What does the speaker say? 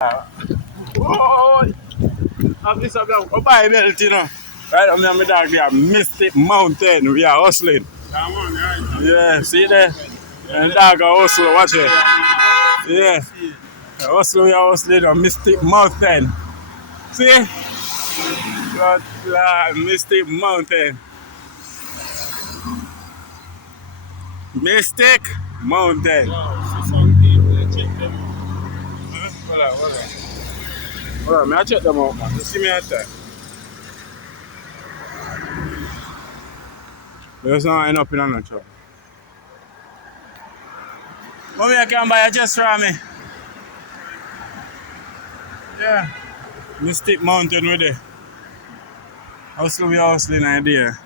Oh, I'm this up now. Oh, buy belt, you know. Right up there, my dog, there, Mystic Mountain. We are hustling. Come on, right? Yeah, see there? And the dog are hustling, watch it. Yeah. Hustling, we are hustling on Mystic Mountain. See? God, Mystic Mountain. Mystic Mountain. Wow, see some people, they check them. Hold on, hold on. Hold on, may I check them out, man. Just see me at that. There's no end up in a truck. Mommy, I can buy a chest for me. Yeah. Mystic Mountain with it. Hustling, we hustling idea.